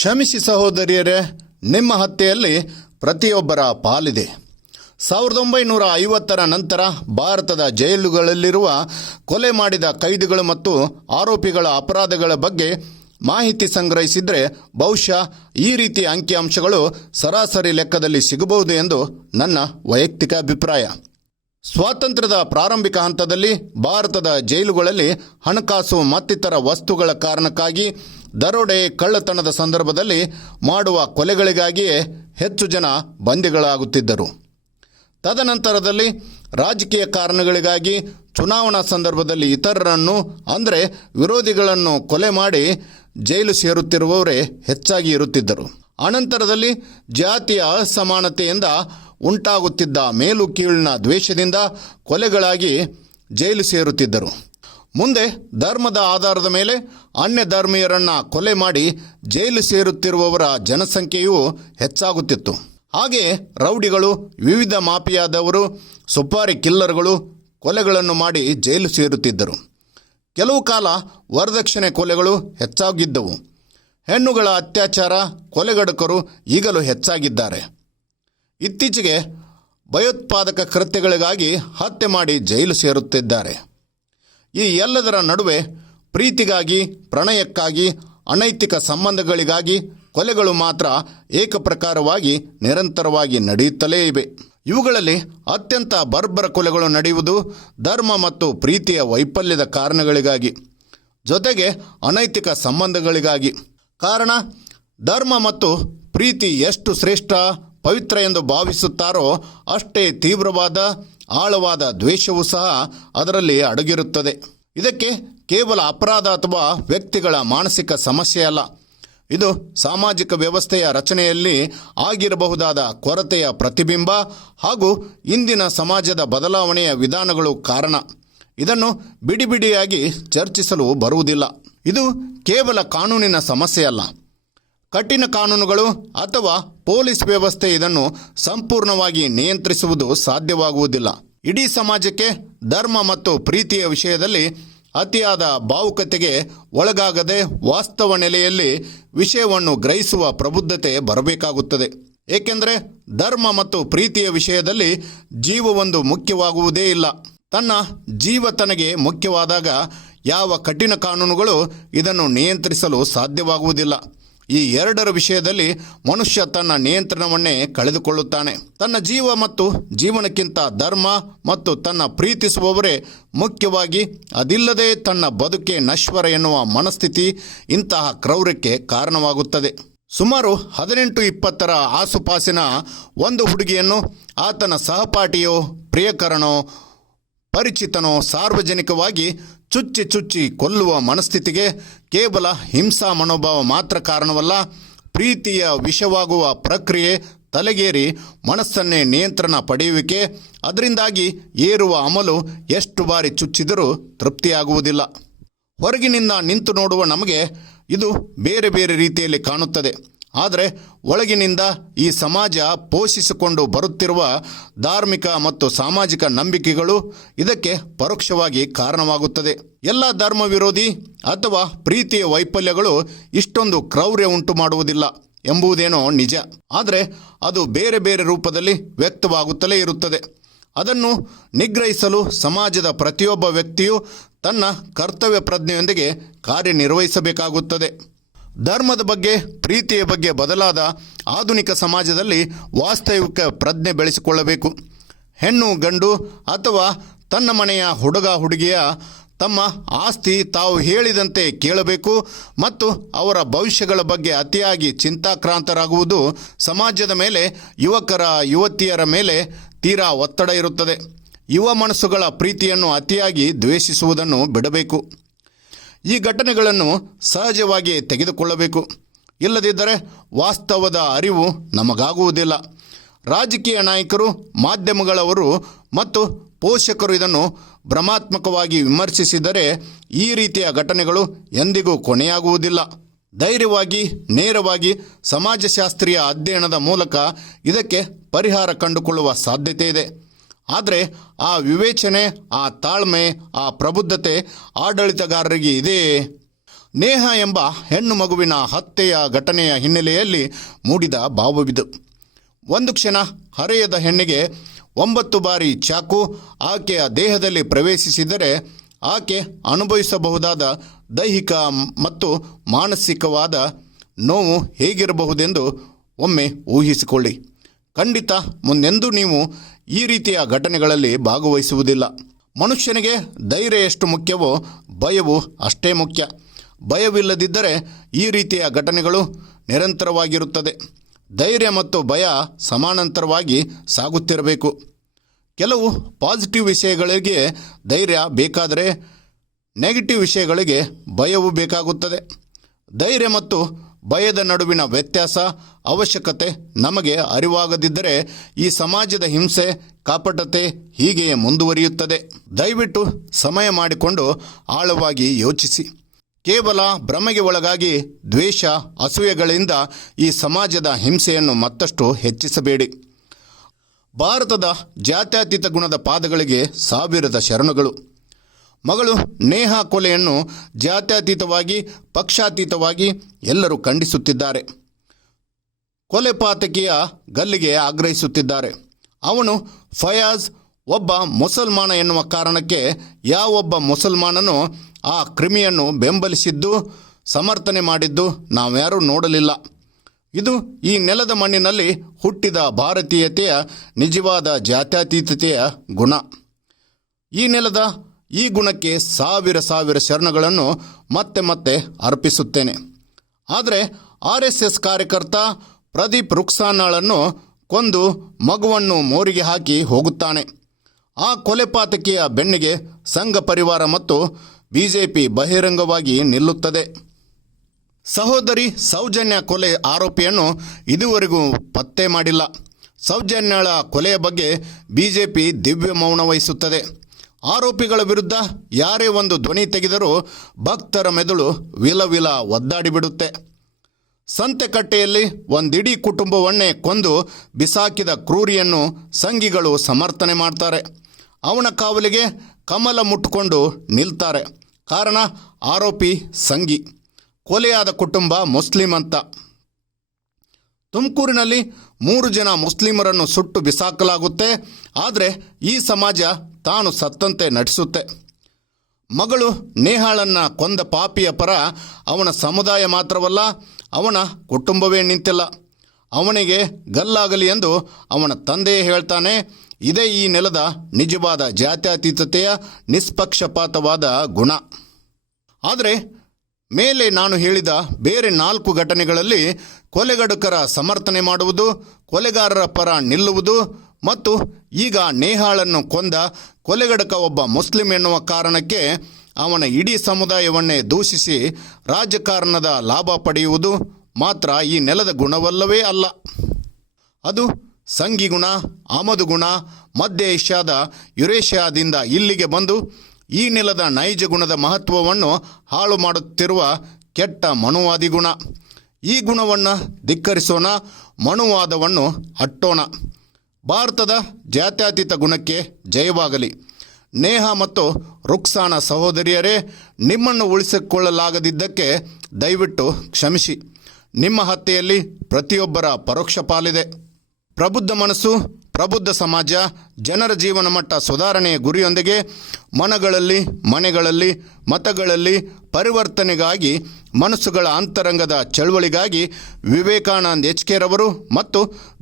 ಕ್ಷಮಿಸಿ ಸಹೋದರಿಯರೇ, ನಿಮ್ಮ ಹತ್ಯೆಯಲ್ಲಿ ಪ್ರತಿಯೊಬ್ಬರ ಪಾಲಿದೆ. ಸಾವಿರದ ಒಂಬೈನೂರ ಐವತ್ತರ ನಂತರ ಭಾರತದ ಜೈಲುಗಳಲ್ಲಿರುವ ಕೊಲೆ ಮಾಡಿದ ಕೈದಿಗಳು ಮತ್ತು ಆರೋಪಿಗಳ ಅಪರಾಧಗಳ ಬಗ್ಗೆ ಮಾಹಿತಿ ಸಂಗ್ರಹಿಸಿದರೆ ಬಹುಶಃ ಈ ರೀತಿಯ ಅಂಕಿಅಂಶಗಳು ಸರಾಸರಿ ಲೆಕ್ಕದಲ್ಲಿ ಸಿಗಬಹುದು ಎಂದು ನನ್ನ ವೈಯಕ್ತಿಕ ಅಭಿಪ್ರಾಯ. ಸ್ವಾತಂತ್ರ್ಯದ ಪ್ರಾರಂಭಿಕ ಹಂತದಲ್ಲಿ ಭಾರತದ ಜೈಲುಗಳಲ್ಲಿ ಹಣಕಾಸು ಮತ್ತಿತರ ವಸ್ತುಗಳ ಕಾರಣಕ್ಕಾಗಿ ದರೋಡೆ ಕಳ್ಳತನದ ಸಂದರ್ಭದಲ್ಲಿ ಮಾಡುವ ಕೊಲೆಗಳಿಗಾಗಿಯೇ ಹೆಚ್ಚು ಜನ ಬಂದಿಗಳಾಗುತ್ತಿದ್ದರು ತದನಂತರದಲ್ಲಿ ರಾಜಕೀಯ ಕಾರಣಗಳಿಗಾಗಿ ಚುನಾವಣಾ ಸಂದರ್ಭದಲ್ಲಿ ಇತರರನ್ನು, ಅಂದರೆ ವಿರೋಧಿಗಳನ್ನು ಕೊಲೆ ಮಾಡಿ ಜೈಲು ಸೇರುತ್ತಿರುವವರೇ ಹೆಚ್ಚಾಗಿ ಇರುತ್ತಿದ್ದರು. ಅನಂತರದಲ್ಲಿ ಜಾತಿಯ ಅಸಮಾನತೆಯಿಂದ ಉಂಟಾಗುತ್ತಿದ್ದ ಮೇಲು ಕೀಳಿನ ದ್ವೇಷದಿಂದ ಕೊಲೆಗಳಾಗಿ ಜೈಲು ಸೇರುತ್ತಿದ್ದರು. ಮುಂದೆ ಧರ್ಮದ ಆಧಾರದ ಮೇಲೆ ಅನ್ಯ ಧರ್ಮೀಯರನ್ನು ಕೊಲೆ ಮಾಡಿ ಜೈಲು ಸೇರುತ್ತಿರುವವರ ಜನಸಂಖ್ಯೆಯು ಹೆಚ್ಚಾಗುತ್ತಿತ್ತು. ಹಾಗೆ ರೌಡಿಗಳು, ವಿವಿಧ ಮಾಫಿಯಾದವರು ಸುಪಾರಿ ಕಿಲ್ಲರ್ಗಳು ಕೊಲೆಗಳನ್ನು ಮಾಡಿ ಜೈಲು ಸೇರುತ್ತಿದ್ದರು. ಕೆಲವು ಕಾಲ ವರದಕ್ಷಿಣೆ ಕೊಲೆಗಳು ಹೆಚ್ಚಾಗಿದ್ದವು. ಹೆಣ್ಣುಗಳ ಅತ್ಯಾಚಾರ ಕೊಲೆಗಡಕರು ಈಗಲೂ ಹೆಚ್ಚಾಗಿದ್ದಾರೆ. ಇತ್ತೀಚೆಗೆ ಭಯೋತ್ಪಾದಕ ಕೃತ್ಯಗಳಿಗಾಗಿ ಹತ್ಯೆ ಮಾಡಿ ಜೈಲು ಸೇರುತ್ತಿದ್ದಾರೆ. ಈ ಎಲ್ಲದರ ನಡುವೆ ಪ್ರೀತಿಗಾಗಿ, ಪ್ರಣಯಕ್ಕಾಗಿ, ಅನೈತಿಕ ಸಂಬಂಧಗಳಿಗಾಗಿ ಕೊಲೆಗಳು ಮಾತ್ರ ಏಕಪ್ರಕಾರವಾಗಿ ನಿರಂತರವಾಗಿ ನಡೆಯುತ್ತಲೇ ಇವೆ. ಇವುಗಳಲ್ಲಿ ಅತ್ಯಂತ ಬರ್ಬರ ಕೊಲೆಗಳು ನಡೆಯುವುದು ಧರ್ಮ ಮತ್ತು ಪ್ರೀತಿಯ ವೈಫಲ್ಯದ ಕಾರಣಗಳಿಗಾಗಿ, ಜೊತೆಗೆ ಅನೈತಿಕ ಸಂಬಂಧಗಳಿಗಾಗಿ. ಕಾರಣ, ಧರ್ಮ ಮತ್ತು ಪ್ರೀತಿ ಎಷ್ಟು ಶ್ರೇಷ್ಠ, ಪವಿತ್ರ ಎಂದು ಭಾವಿಸುತ್ತಾರೋ ಅಷ್ಟೇ ತೀವ್ರವಾದ ಆಳವಾದ ದ್ವೇಷವೂ ಸಹ ಅದರಲ್ಲಿ ಅಡಗಿರುತ್ತದೆ. ಇದಕ್ಕೆ ಕೇವಲ ಅಪರಾಧ ಅಥವಾ ವ್ಯಕ್ತಿಗಳ ಮಾನಸಿಕ ಸಮಸ್ಯೆ ಅಲ್ಲ. ಇದು ಸಾಮಾಜಿಕ ವ್ಯವಸ್ಥೆಯ ರಚನೆಯಲ್ಲಿ ಆಗಿರಬಹುದಾದ ಕೊರತೆಯ ಪ್ರತಿಬಿಂಬ ಹಾಗೂ ಇಂದಿನ ಸಮಾಜದ ಬದಲಾವಣೆಯ ವಿಧಾನಗಳು ಕಾರಣ. ಇದನ್ನು ಬಿಡಿ ಬಿಡಿಯಾಗಿ ಚರ್ಚಿಸಲು ಬರುವುದಿಲ್ಲ. ಇದು ಕೇವಲ ಕಾನೂನಿನ ಸಮಸ್ಯೆಯಲ್ಲ ಕಠಿಣ ಕಾನೂನುಗಳು ಅಥವಾ ಪೊಲೀಸ್ ವ್ಯವಸ್ಥೆ ಇದನ್ನು ಸಂಪೂರ್ಣವಾಗಿ ನಿಯಂತ್ರಿಸುವುದು ಸಾಧ್ಯವಾಗುವುದಿಲ್ಲ. ಇಡೀ ಸಮಾಜಕ್ಕೆ ಧರ್ಮ ಮತ್ತು ಪ್ರೀತಿಯ ವಿಷಯದಲ್ಲಿ ಅತಿಯಾದ ಭಾವುಕತೆಗೆ ಒಳಗಾಗದೆ ವಾಸ್ತವ ನೆಲೆಯಲ್ಲಿ ವಿಷಯವನ್ನು ಗ್ರಹಿಸುವ ಪ್ರಬುದ್ಧತೆ ಬರಬೇಕಾಗುತ್ತದೆ. ಏಕೆಂದರೆ ಧರ್ಮ ಮತ್ತು ಪ್ರೀತಿಯ ವಿಷಯದಲ್ಲಿ ಜೀವವೊಂದು ಮುಖ್ಯವಾಗುವುದೇ ಇಲ್ಲ. ತನ್ನ ಜೀವ ತನಗೆ ಮುಖ್ಯವಾದಾಗ ಯಾವ ಕಠಿಣ ಕಾನೂನುಗಳು ಇದನ್ನು ನಿಯಂತ್ರಿಸಲು ಸಾಧ್ಯವಾಗುವುದಿಲ್ಲ. ಈ ಎರಡರ ವಿಷಯದಲ್ಲಿ ಮನುಷ್ಯ ತನ್ನ ನಿಯಂತ್ರಣವನ್ನೇ ಕಳೆದುಕೊಳ್ಳುತ್ತಾನೆ. ತನ್ನ ಜೀವ ಮತ್ತು ಜೀವನಕ್ಕಿಂತ ಧರ್ಮ ಮತ್ತು ತನ್ನ ಪ್ರೀತಿಸುವವರೇ ಮುಖ್ಯವಾಗಿ ಅದಿಲ್ಲದೆ ತನ್ನ ಬದುಕೆ ನಶ್ವರ ಎನ್ನುವ ಮನಸ್ಥಿತಿ ಇಂತಹ ಕ್ರೌರ್ಯಕ್ಕೆ ಕಾರಣವಾಗುತ್ತದೆ. ಸುಮಾರು ಹದಿನೆಂಟು ಇಪ್ಪತ್ತರ ಆಸುಪಾಸಿನ ಒಂದು ಹುಡುಗಿಯನ್ನು ಆತನ ಸಹಪಾಠಿಯೋ ಪ್ರಿಯಕರನೋ ಪರಿಚಿತನೋ ಸಾರ್ವಜನಿಕವಾಗಿ ಚುಚ್ಚಿ ಚುಚ್ಚಿ ಕೊಲ್ಲುವ ಮನಸ್ಥಿತಿಗೆ ಕೇವಲ ಹಿಂಸಾ ಮನೋಭಾವ ಮಾತ್ರ ಕಾರಣವಲ್ಲ, ಪ್ರೀತಿಯ ವಿಷವಾಗುವ ಪ್ರಕ್ರಿಯೆ ತಲೆಗೇರಿ ಮನಸ್ಸನ್ನೇ ನಿಯಂತ್ರಣ ಪಡೆಯುವಿಕೆ. ಅದರಿಂದಾಗಿ ಏರುವ ಅಮಲು ಎಷ್ಟು ಬಾರಿ ಚುಚ್ಚಿದರೂ ತೃಪ್ತಿಯಾಗುವುದಿಲ್ಲ. ಹೊರಗಿನಿಂದ ನಿಂತು ನೋಡುವ ನಮಗೆ ಇದು ಬೇರೆ ಬೇರೆ ರೀತಿಯಲ್ಲಿ ಕಾಣುತ್ತದೆ. ಆದರೆ ಒಳಗಿನಿಂದ ಈ ಸಮಾಜ ಪೋಷಿಸಿಕೊಂಡು ಬರುತ್ತಿರುವ ಧಾರ್ಮಿಕ ಮತ್ತು ಸಾಮಾಜಿಕ ನಂಬಿಕೆಗಳು ಇದಕ್ಕೆ ಪರೋಕ್ಷವಾಗಿ ಕಾರಣವಾಗುತ್ತದೆ. ಎಲ್ಲ ಧರ್ಮ ವಿರೋಧಿ ಅಥವಾ ಪ್ರೀತಿಯ ವೈಫಲ್ಯಗಳು ಇಷ್ಟೊಂದು ಕ್ರೌರ್ಯ ಉಂಟು ಮಾಡುವುದಿಲ್ಲ ಎಂಬುದೇನೋ ನಿಜ. ಆದರೆ ಅದು ಬೇರೆ ಬೇರೆ ರೂಪದಲ್ಲಿ ವ್ಯಕ್ತವಾಗುತ್ತಲೇ ಇರುತ್ತದೆ. ಅದನ್ನು ನಿಗ್ರಹಿಸಲು ಸಮಾಜದ ಪ್ರತಿಯೊಬ್ಬ ವ್ಯಕ್ತಿಯು ತನ್ನ ಕರ್ತವ್ಯ ಪ್ರಜ್ಞೆಯೊಂದಿಗೆ ಕಾರ್ಯನಿರ್ವಹಿಸಬೇಕಾಗುತ್ತದೆ. ಧರ್ಮದ ಬಗ್ಗೆ, ಪ್ರೀತಿಯ ಬಗ್ಗೆ ಬದಲಾದ ಆಧುನಿಕ ಸಮಾಜದಲ್ಲಿ ವಾಸ್ತವಿಕ ಪ್ರಜ್ಞೆ ಬೆಳೆಸಿಕೊಳ್ಳಬೇಕು. ಹೆಣ್ಣು, ಗಂಡು ಅಥವಾ ತನ್ನ ಮನೆಯ ಹುಡುಗ, ಹುಡುಗಿಯ ತಮ್ಮ ಆಸ್ತಿ ತಾವು ಹೇಳಿದಂತೆ ಕೇಳಬೇಕು ಮತ್ತು ಅವರ ಭವಿಷ್ಯಗಳ ಬಗ್ಗೆ ಅತಿಯಾಗಿ ಚಿಂತಾಕ್ರಾಂತರಾಗುವುದು ಸಮಾಜದ ಮೇಲೆ, ಯುವಕರ, ಯುವತಿಯರ ಮೇಲೆ ತೀರಾ ಒತ್ತಡ ಇರುತ್ತದೆ. ಯುವ ಮನಸ್ಸುಗಳ ಪ್ರೀತಿಯನ್ನು ಅತಿಯಾಗಿ ದ್ವೇಷಿಸುವುದನ್ನು ಬಿಡಬೇಕು. ಈ ಘಟನೆಗಳನ್ನು ಸಹಜವಾಗಿ ತೆಗೆದುಕೊಳ್ಳಬೇಕು. ಇಲ್ಲದಿದ್ದರೆ ವಾಸ್ತವದ ಅರಿವು ನಮಗಾಗುವುದಿಲ್ಲ. ರಾಜಕೀಯ ನಾಯಕರು, ಮಾಧ್ಯಮಗಳವರು ಮತ್ತು ಪೋಷಕರು ಇದನ್ನು ಭ್ರಮಾತ್ಮಕವಾಗಿ ವಿಮರ್ಶಿಸಿದರೆ ಈ ರೀತಿಯ ಘಟನೆಗಳು ಎಂದಿಗೂ ಕೊನೆಯಾಗುವುದಿಲ್ಲ. ಧೈರ್ಯವಾಗಿ, ನೇರವಾಗಿ ಸಮಾಜಶಾಸ್ತ್ರೀಯ ಅಧ್ಯಯನದ ಮೂಲಕ ಇದಕ್ಕೆ ಪರಿಹಾರ ಕಂಡುಕೊಳ್ಳುವ ಸಾಧ್ಯತೆ ಇದೆ ಆದರೆ ಆ ವಿವೇಚನೆ, ಆ ತಾಳ್ಮೆ, ಆ ಪ್ರಬುದ್ಧತೆ ಆಡಳಿತಗಾರರಿಗೆ ಇದೆಯೇ ನೇಹ ಎಂಬ ಹೆಣ್ಣು ಮಗುವಿನ ಹತ್ಯೆಯ ಘಟನೆಯ ಹಿನ್ನೆಲೆಯಲ್ಲಿ ಮೂಡಿದ ಭಾವವಿದು. ಒಂದು ಕ್ಷಣ ಹರೆಯದ ಹೆಣ್ಣಿಗೆ ಒಂಬತ್ತು ಬಾರಿ ಚಾಕು, ಆಕೆಯ ದೇಹದಲ್ಲಿ ಪ್ರವೇಶಿಸಿದರೆ ಆಕೆ ಅನುಭವಿಸಬಹುದಾದ ದೈಹಿಕ ಮತ್ತು ಮಾನಸಿಕವಾದ ನೋವು ಹೇಗಿರಬಹುದೆಂದು ಒಮ್ಮೆ ಊಹಿಸಿಕೊಳ್ಳಿ. ಖಂಡಿತ ಮುಂದೆಂದೂ ನೀವು ಈ ರೀತಿಯ ಘಟನೆಗಳಲ್ಲಿ ಭಾಗವಹಿಸುವುದಿಲ್ಲ. ಮನುಷ್ಯನಿಗೆ ಧೈರ್ಯ ಎಷ್ಟು ಮುಖ್ಯವೋ ಭಯವು ಅಷ್ಟೇ ಮುಖ್ಯ. ಭಯವಿಲ್ಲದಿದ್ದರೆ ಈ ರೀತಿಯ ಘಟನೆಗಳು ನಿರಂತರವಾಗಿರುತ್ತದೆ. ಧೈರ್ಯ ಮತ್ತು ಭಯ ಸಮಾನಾಂತರವಾಗಿ ಸಾಗುತ್ತಿರಬೇಕು. ಕೆಲವು ಪಾಸಿಟಿವ್ ವಿಷಯಗಳಿಗೆ ಧೈರ್ಯ ಬೇಕಾದರೆ ನೆಗೆಟಿವ್ ವಿಷಯಗಳಿಗೆ ಭಯವು ಬೇಕಾಗುತ್ತದೆ. ಧೈರ್ಯ ಮತ್ತು ಭಯದ ನಡುವಿನ ವ್ಯತ್ಯಾಸ, ಅವಶ್ಯಕತೆ ನಮಗೆ ಅರಿವಾಗದಿದ್ದರೆ ಈ ಸಮಾಜದ ಹಿಂಸೆ, ಕಾಪಟತೆ ಹೀಗೆಯೇ ಮುಂದುವರಿಯುತ್ತದೆ. ದಯವಿಟ್ಟು ಸಮಯ ಮಾಡಿಕೊಂಡು ಆಳವಾಗಿ ಯೋಚಿಸಿ. ಕೇವಲ ಭ್ರಮೆಗೆ ಒಳಗಾಗಿ ದ್ವೇಷ, ಅಸೂಯೆಗಳಿಂದ ಈ ಸಮಾಜದ ಹಿಂಸೆಯನ್ನು ಮತ್ತಷ್ಟು ಹೆಚ್ಚಿಸಬೇಡಿ. ಭಾರತದ ಜಾತ್ಯತೀತ ಗುಣದ ಪಾದಗಳಿಗೆ ಸಾವಿರದ ಶರಣುಗಳು. ಮಗಳು ನೇಹಾ ಕೊಲೆಯನ್ನು ಜಾತ್ಯತೀತವಾಗಿ, ಪಕ್ಷಾತೀತವಾಗಿ ಎಲ್ಲರೂ ಖಂಡಿಸುತ್ತಿದ್ದಾರೆ. ಕೊಲೆ ಪಾತಕಿಯ ಗಲ್ಲಿಗೆ ಆಗ್ರಹಿಸುತ್ತಿದ್ದಾರೆ. ಅವನು ಫಯಾಜ್ ಒಬ್ಬ ಮುಸಲ್ಮಾನ ಎನ್ನುವ ಕಾರಣಕ್ಕೆ ಯಾವೊಬ್ಬ ಮುಸಲ್ಮಾನನು ಆ ಕ್ರಿಮಿಯನ್ನು ಬೆಂಬಲಿಸಿದ್ದು, ಸಮರ್ಥನೆ ಮಾಡಿದ್ದು ನಾವ್ಯಾರೂ ನೋಡಲಿಲ್ಲ. ಇದು ಈ ನೆಲದ ಮಣ್ಣಿನಲ್ಲಿ ಹುಟ್ಟಿದ ಭಾರತೀಯತೆಯ ನಿಜವಾದ ಜಾತ್ಯತೀತತೆಯ ಗುಣ. ಈ ನೆಲದ ಈ ಗುಣಕ್ಕೆ ಸಾವಿರ ಸಾವಿರ ಶರಣಗಳನ್ನು ಮತ್ತೆ ಮತ್ತೆ ಅರ್ಪಿಸುತ್ತೇನೆ. ಆದರೆ ಆರ್ ಎಸ್ ಕಾರ್ಯಕರ್ತ ಪ್ರದೀಪ್ ರುಕ್ಸಾನಾಳನ್ನು ಕೊಂದು ಮಗುವನ್ನು ಮೋರಿಗೆ ಹಾಕಿ ಹೋಗುತ್ತಾನೆ. ಆ ಕೊಲೆಪಾತಕಿಯ ಬೆನ್ನಿಗೆ ಸಂಘ ಪರಿವಾರ ಮತ್ತು ಬಿಜೆಪಿ ಬಹಿರಂಗವಾಗಿ ನಿಲ್ಲುತ್ತದೆ. ಸಹೋದರಿ ಸೌಜನ್ಯ ಕೊಲೆ ಆರೋಪಿಯನ್ನು ಇದುವರೆಗೂ ಪತ್ತೆ ಮಾಡಿಲ್ಲ. ಸೌಜನ್ಯಳ ಕೊಲೆಯ ಬಗ್ಗೆ ಬಿಜೆಪಿ ದಿವ್ಯ ಮೌನ ವಹಿಸುತ್ತದೆ. ಆರೋಪಿಗಳ ವಿರುದ್ಧ ಯಾರೇ ಒಂದು ಧ್ವನಿ ತೆಗೆದರೂ ಭಕ್ತರ ಮೆದುಳು ವಿಲವಿಲ ಒದ್ದಾಡಿಬಿಡುತ್ತೆ. ಸಂತೆಕಟ್ಟೆಯಲ್ಲಿ ಒಂದಿಡೀ ಕುಟುಂಬವನ್ನೇ ಕೊಂದು ಬಿಸಾಕಿದ ಕ್ರೂರಿಯನ್ನು ಸಂಘಿಗಳು ಸಮರ್ಥನೆ ಮಾಡ್ತಾರೆ. ಅವನ ಕಾವಲಿಗೆ ಕಮಲ ಮುಟ್ಟುಕೊಂಡು ನಿಲ್ತಾರೆ. ಕಾರಣ ಆರೋಪಿ ಸಂಘಿ. ಕೊಲೆಯಾದ ಕುಟುಂಬ ಮುಸ್ಲಿಂ ಅಂತ. ತುಮಕೂರಿನಲ್ಲಿ ಮೂರು ಜನ ಮುಸ್ಲಿಮರನ್ನು ಸುಟ್ಟು ಬಿಸಾಕಲಾಗುತ್ತೆ. ಆದರೆ ಈ ಸಮಾಜ ತಾನು ಸತ್ತಂತೆ ನಟಿಸುತ್ತೆ. ಮಗಳು ನೇಹಾಳನ್ನ ಕೊಂದ ಪಾಪಿಯ ಪರ ಅವನ ಸಮುದಾಯ ಮಾತ್ರವಲ್ಲ, ಅವನ ಕುಟುಂಬವೇ ನಿಂತಿಲ್ಲ. ಅವನಿಗೆ ಗಲ್ಲಾಗಲಿ ಎಂದು ಅವನ ತಂದೆಯೇ ಹೇಳ್ತಾನೆ. ಇದೇ ಈ ನೆಲದ ನಿಜವಾದ ಜಾತ್ಯತೀತತೆಯ ನಿಷ್ಪಕ್ಷಪಾತವಾದ ಗುಣ. ಆದರೆ ಮೇಲೆ ನಾನು ಹೇಳಿದ ಬೇರೆ ನಾಲ್ಕು ಘಟನೆಗಳಲ್ಲಿ ಕೊಲೆಗಡುಕರ ಸಮರ್ಥನೆ ಮಾಡುವುದು, ಕೊಲೆಗಾರರ ಪರ ನಿಲ್ಲುವುದು ಮತ್ತು ಈಗ ನೇಹಾಳನ್ನು ಕೊಂದ ಕೊಲೆಗಡಕ ಒಬ್ಬ ಮುಸ್ಲಿಂ ಎನ್ನುವ ಕಾರಣಕ್ಕೆ ಅವನ ಇಡೀ ಸಮುದಾಯವನ್ನೇ ದೂಷಿಸಿ ರಾಜಕಾರಣದ ಲಾಭ ಪಡೆಯುವುದು ಮಾತ್ರ ಈ ನೆಲದ ಗುಣವಲ್ಲವೇ ಅಲ್ಲ. ಅದು ಸಂಗಿ ಗುಣ, ಆಮದು ಗುಣ, ಮಧ್ಯ ಏಷ್ಯಾದ ಯುರೇಷ್ಯಾದಿಂದ ಇಲ್ಲಿಗೆ ಬಂದು ಈ ನೆಲದ ನೈಜ ಗುಣದ ಮಹತ್ವವನ್ನು ಹಾಳು ಮಾಡುತ್ತಿರುವ ಕೆಟ್ಟ ಮನುವಾದಿ ಗುಣ. ಈ ಗುಣವನ್ನು ಧಿಕ್ಕರಿಸೋಣ, ಮನುವಾದವನ್ನು ಅಟ್ಟೋಣ. ಭಾರತದ ಜಾತ್ಯತೀತ ಗುಣಕ್ಕೆ ಜಯವಾಗಲಿ. ನೇಹ ಮತ್ತು ರುಕ್ಸಾನ ಸಹೋದರಿಯರೇ, ನಿಮ್ಮನ್ನು ಉಳಿಸಿಕೊಳ್ಳಲಾಗದಿದ್ದಕ್ಕೆ ದಯವಿಟ್ಟು ಕ್ಷಮಿಸಿ. ನಿಮ್ಮ ಹತ್ಯೆಯಲ್ಲಿ ಪ್ರತಿಯೊಬ್ಬರ ಪರೋಕ್ಷ ಪಾಲಿದೆ. ಪ್ರಬುದ್ಧ ಮನಸ್ಸು ಪ್ರಬುದ್ಧ ಸಮಾಜ, ಜನರ ಜೀವನ ಮಟ್ಟ ಸುಧಾರಣೆಯ ಗುರಿಯೊಂದಿಗೆ ಮನಗಳಲ್ಲಿ, ಮನೆಗಳಲ್ಲಿ, ಮತಗಳಲ್ಲಿ ಪರಿವರ್ತನೆಗಾಗಿ, ಮನಸ್ಸುಗಳ ಅಂತರಂಗದ ಚಳವಳಿಗಾಗಿ ವಿವೇಕಾನಂದ್ ಎಚ್ ಕೆರವರು ಮತ್ತು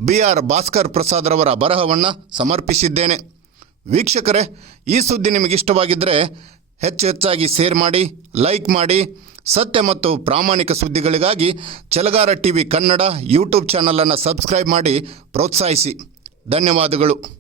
ಬಿ ಆರ್ ಭಾಸ್ಕರ್ ಪ್ರಸಾದ್ರವರ ಬರಹವನ್ನು ಸಮರ್ಪಿಸಿದ್ದೇನೆ. ವೀಕ್ಷಕರೇ, ಈ ಸುದ್ದಿ ನಿಮಗೆ ಇಷ್ಟವಾಗಿದ್ದರೆ ಹೆಚ್ಚು ಹೆಚ್ಚಾಗಿ ಶೇರ್ ಮಾಡಿ, ಲೈಕ್ ಮಾಡಿ. ಸತ್ಯ ಮತ್ತು ಪ್ರಾಮಾಣಿಕ ಸುದ್ದಿಗಳಿಗಾಗಿ Chalagara T V Kannada YouTube ಚಾನಲನ್ನು ಸಬ್ಸ್ಕ್ರೈಬ್ ಮಾಡಿ, ಪ್ರೋತ್ಸಾಹಿಸಿ. ಧನ್ಯವಾದಗಳು.